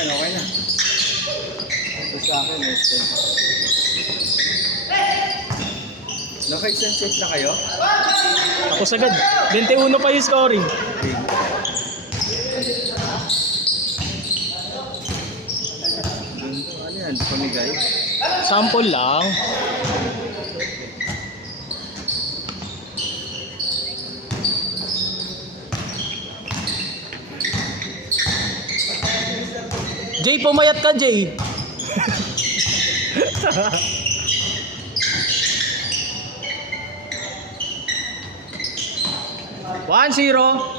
Yan, okay na. Ito sa akin, naka-sense na kayo? Ako sagad. 21 pa yung scoring. Ano yan? Pamigay? Sample lang. Jay, pumayat ka, Jay. One, zero.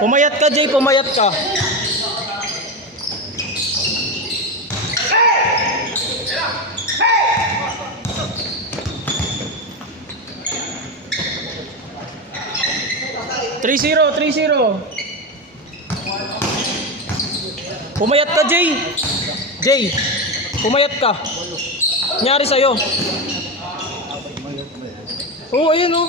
Pumayat ka, Jay, pumayat ka. Three zero, 3-0. Pumayat ka, Jay. Jay, pumayat ka. Nangyari sa'yo. Oo, ayun o.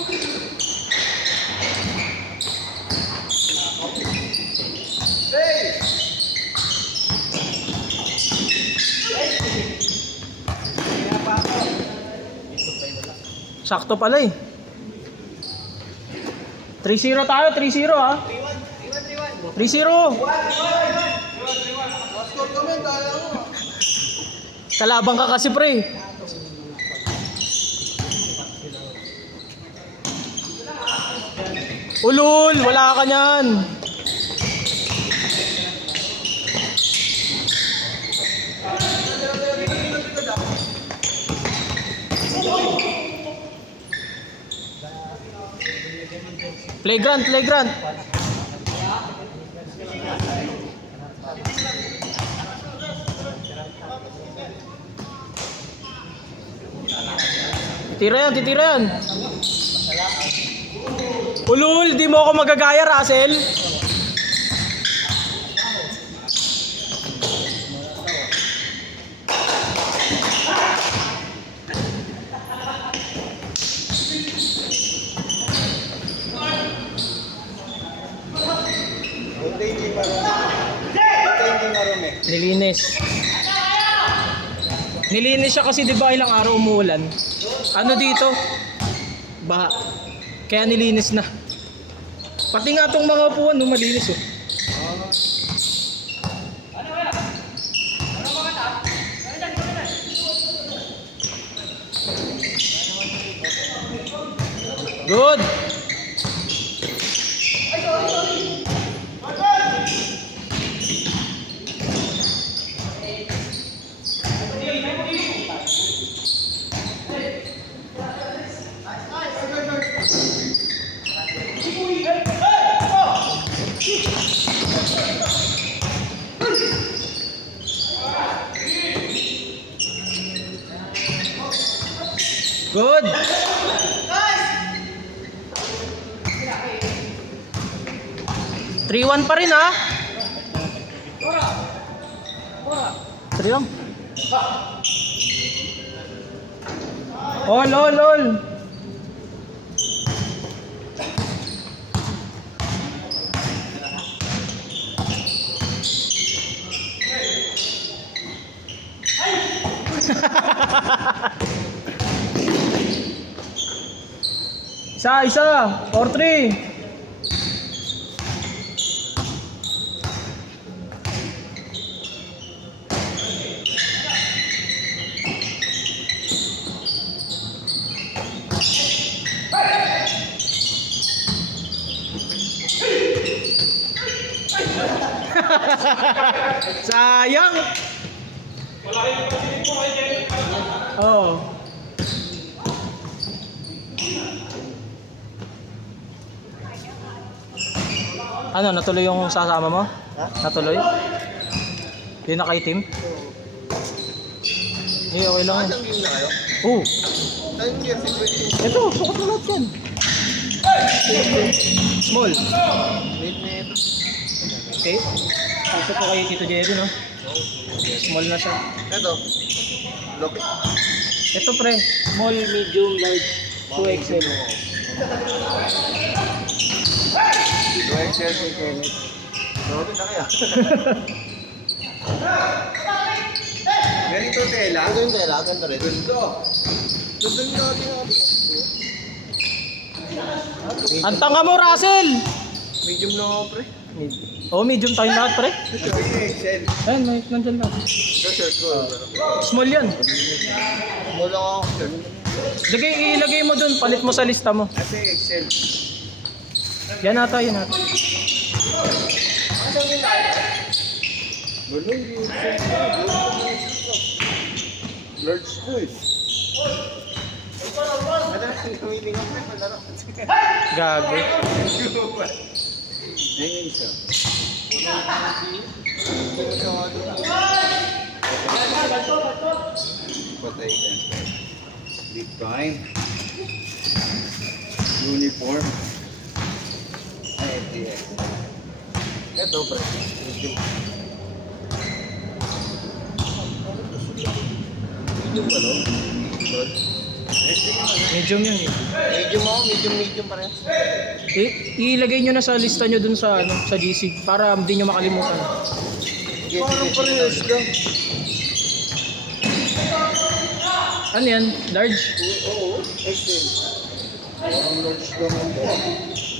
Sakto pala eh. 3-0 tayo, 3-0 ha. 3-0. Kalabang ka kasi pre. Ulul, wala ka niyan. Playground, playground. Titira yan, titira yan. Ulul, di mo ako magagaya, Russell. Nilinis. Nilinis siya kasi 'di ba ilang araw umuulan. Ano dito? Baha. Kaya nilinis na. Pati nga tong mga upuan no malinis eh. Good. Good. 3-1 pa rin ha. 3 lang. All. Isa, 4-3. Sayang. Oh. Ano, natuloy yung sasama mo? Ha? Natuloy? Yung nakaitim? Eh, okay lang. Saan game na kayo? Oo. Saan game? Ito, sukat mo lahat yan. Small. Mid. Okay. Ito po kay Tito Jerry, no? Small na siya. Ito. Look. Ito pre, small, medium, large, 2XL. 2XL, Grabe na kaya. Ganito tela. Ito yung tela, ganda rin. Ganda. Ganda yung natin. Ang tanga mo, Russell! Medium na ako, pre. Oh, medium tayong lahat, pre. Ito yung Excel. Ayun, may nandyan lang. Shirt ko. Small yan. Wala ako. Ilagay mo dun, palit mo sa lista mo. Kasi Excel. Yan ata, yan ata. Wala yung Excel. Large ko eh. Ano na, gamitin ko pre. Wala na. Gago. Ayun yung isa. Patay ka. Big time. Uniform. Ay, yes. Ito, pre. Medium ba, no? Medium yan. Medium ako, medium pa rin. Ilagay nyo na sa lista nyo dun sa, sa GC para hindi nyo makalimutan. Parang parehas lang. Ano yan? Large? Oo, Excel. Parang large lang ako.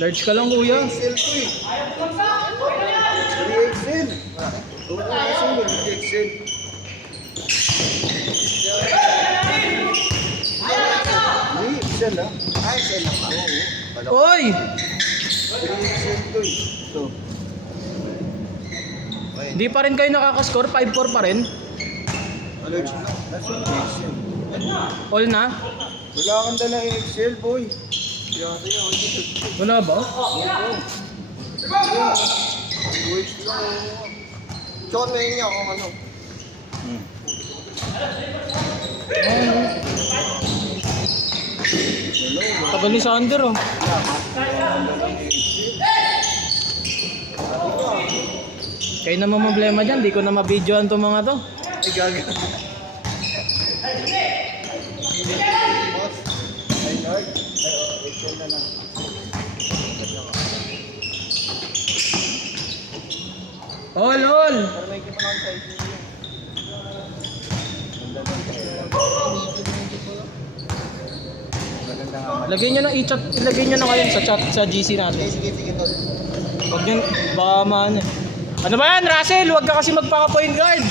Large ka lang, kuya. Excel ko eh. Sorry, Excel. Huwag ko kasi yung Excel. Hindi, Excel ah. Ah, Excel lang ba? Oo. Oy! Excel ko eh. Ito. Hindi pa rin kayo nakakascore? 5-4 pa rin? Allergic lang. Nasa Excel. All na? Wala kang dala Excel, boy. Yata yun. Wala ba? Voice lang. Chotayin niya kung ano. Tagal ni Sander, oh. Kayo na problema dyan, di ko na mabidyoan to mga to. Ay, gaga. Boss. Ay, Lord. Ay, Excel na lang. All! Pero may kita lang sa ICU. Maganda nga. Lagay nyo na i-chat, ilagay nyo na kayo sa chat sa GC natin. Sige, tol. Huwag nyo, baka maano. Ano ba yan, Russell? Huwag ka kasi magpaka-point guard.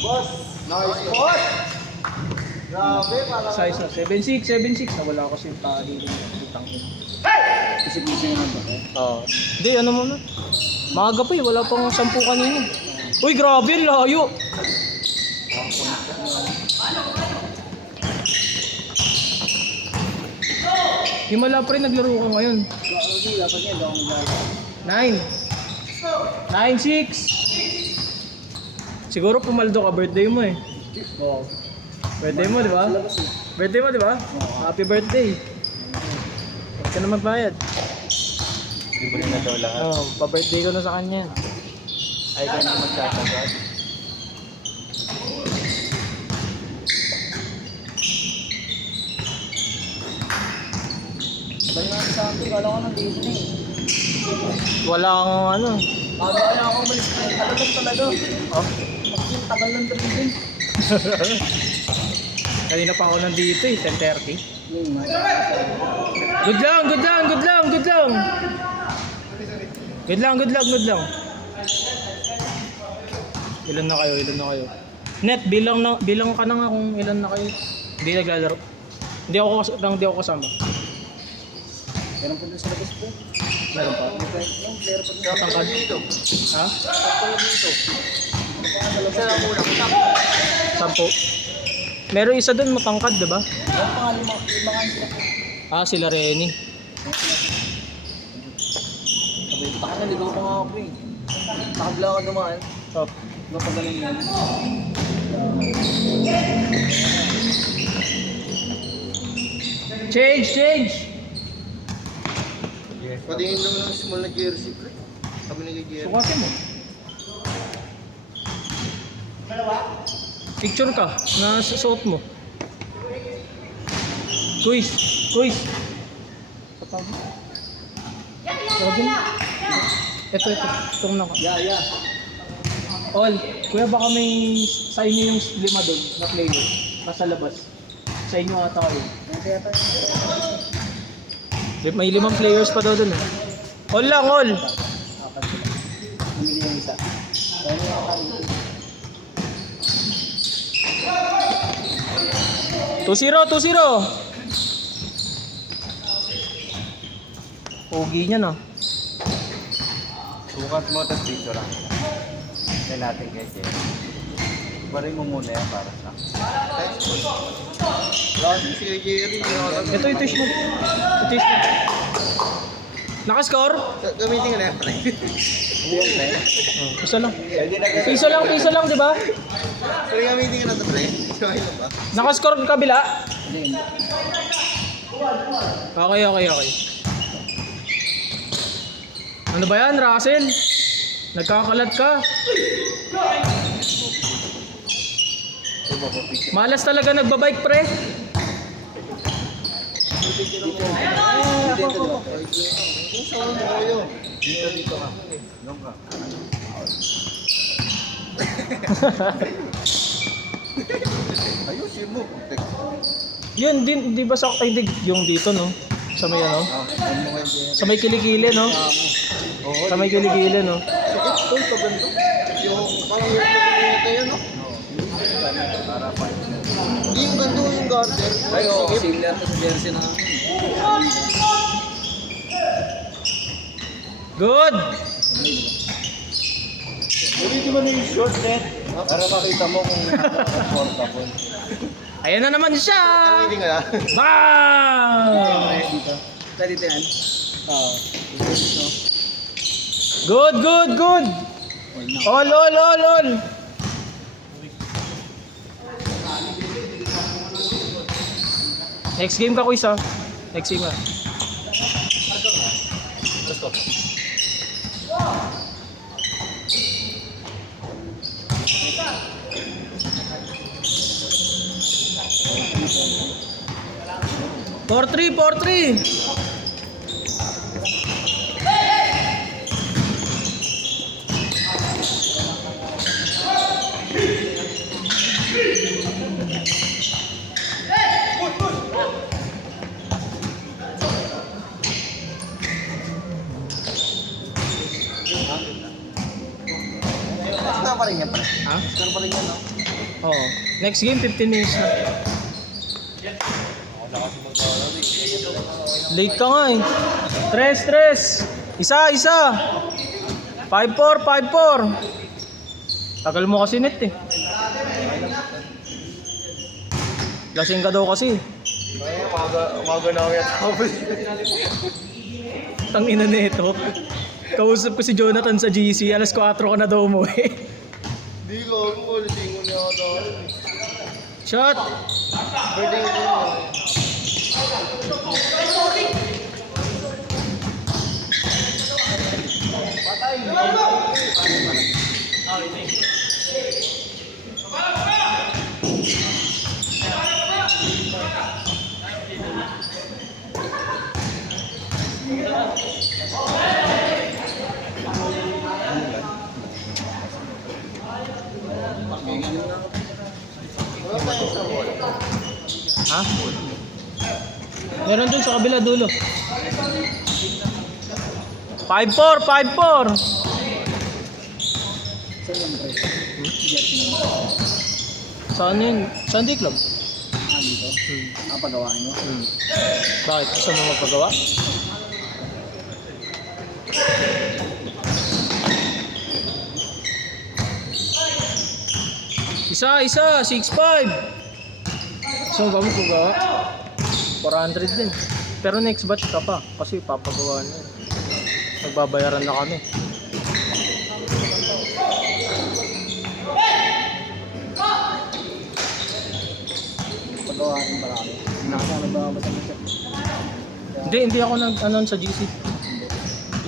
Boss. Nice, boss. Grabe, parang... Size na, 7'6", 7'6". Nawala kasi yung tali rin. Kasi nga ba? Oo. Hindi, ano mo na. Maaga pa eh, wala pang 10 kanina. Uy, grabe yun, layo. Himala pa rin naglaro ko ngayon. Hindi, dapat niya daw ang 9. 9-6. Siguro pumaldo ka, birthday mo eh. Oo. Birthday mo, di ba? Birthday mo, di ba? Happy birthday. Huwag ka na magbayad. Libre na daw lahat. Oo, pa-birthday ko na sa kanya. Ay, ka na magkakagad. Balik natin sa akin, kala ko nandito na eh. Wala kang ano. Kaya ako umalis na yun, talagang talaga. Oh. Ang tagal lang talaga. Kanina pa ako nandito eh, 10:30. Yung Good lang, good lang, good lang, good lang. Good lang, good lang, good lang. Ilan na kayo, ilan na kayo? Net, bilang ka na nga kung ilan na kayo. Hindi naglalaro. Hindi ako kasama. meron po doon sa labas po. Meron pa? Yung player po doon. Tangkad? Ha? Sakto dito. Isa lang muna. 10. Meron isa doon matangkad, diba? Yung mga lima nga sila. Ah, sila Renny. Sabi, baka naligaw pa nga ako eh. Nakabla ka dumaan. Oh. Napagaling yan. Change! Patingin naman ng small na jersey, pre. Sabi na kay Jerry. Sukatin mo. Picture ka na suot mo. Quiz. Tawagin mo. Ito. Itong naka. Yeah. All. Kuya, baka may sa inyo yung 5 doon na player. Nasa labas. Sa inyo ata kayo. May 5 players pa daw doon eh. All lang, all. Namili yung isa. 2-0. Pogi niya no. Sukat mo, tapos dito lang. Yan natin kay Jerry. Ibarin mo muna yan para sa Lagi si Jerry. Ito yung mo. Naka-score? Gamitin ka na yan. Piso lang. Piso lang, di ba? Pero gamitin ka na ito, pre. Okay lang ba? Naka-score ka kabila? Okay. Ano ba yan, Russell? Nagkakalat ka. Malas talaga nagbabike, pre. Dito ka. Doon ka. Ayusin mo. Yun, di ba sa yung dito, no? Sa may ano? Sa may kilikili, no? Sa may kilikili, no? Ito, kabanto. Yung parang yung pagkakalita yan, no? Para pa. Hindi yung ganito yung garter. Ay, oo. Similar to sa jersey na. Good! Ulitin mo na yung short net. Para makita mo kung comfortable. Ayan na naman siya! Gamitin ka na. Bang! Dito. Dito yan. Oo. Good! All! Next game ka, Kuis, ha? Next game, ha? Let's go. Four three. Score pa rin yan, pre. Ha? Score pa rin yan, no? Oo. Next game, 15 minutes na. Late ka nga eh. Tres. Isa. 5-4. Tagal mo kasi net eh. Lasing ka daw kasi. Umaga na ako yan. Tangina nito. Kausap ko si Jonathan sa GC. Alas 4 ka na daw umuwi. Hindi ko, ulitin ko niya ako daw. Shot! Birthday ko yun. Ha? Meron dun sa kabila dulo. 5-4. Saan yun? Sunday Club? Dito? Pagawain mo? Bakit? Gusto mo magpagawa? Isa, 6-5. So, ba mo pagawa? 400 din. Pero next batch ka pa. Kasi papagawa na yun. Nagbabayaran na kami. Pagawain pala kami. Nakasama ba ako sa mga? Hindi ako nag-announce sa GC.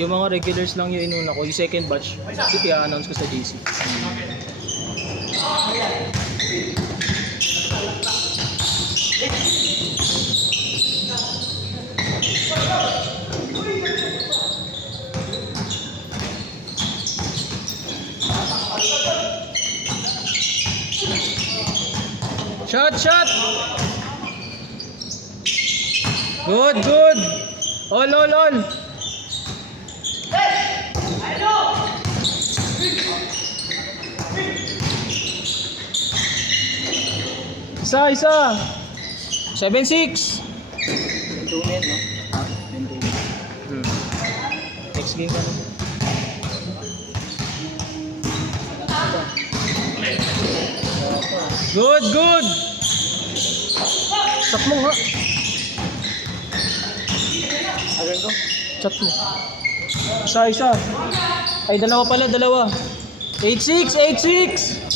Yung mga regulars lang yung inuna ko. Yung second batch, i-announce ko sa GC. Shot, shot! Good, good! All, all, all! Isa, isa! 7-6! 2 men, no? Next game ka na. Good, good! Chat mo nga. Agad ko? Chat mo. Isa, isa. Ay, dalawa pala, dalawa. 8-6, 8-6!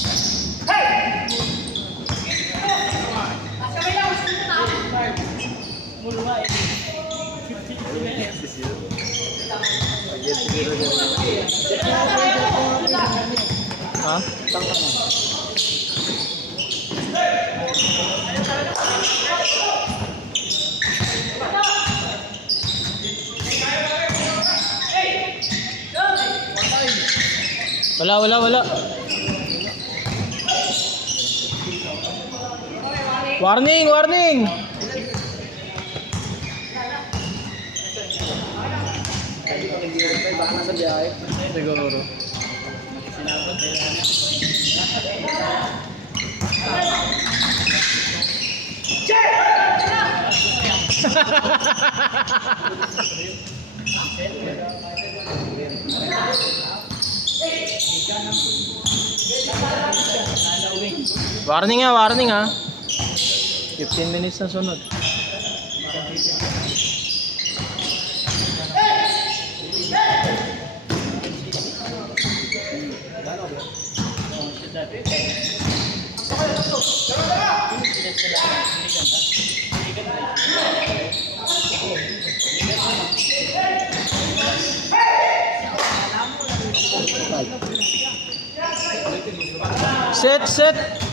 Ha? Tangka na. Wala, wala, wala. Warning, warning! Baka nasa biyahe. Siguro. Warning ha, warning ha. 15 minutes na sunod. Set, set.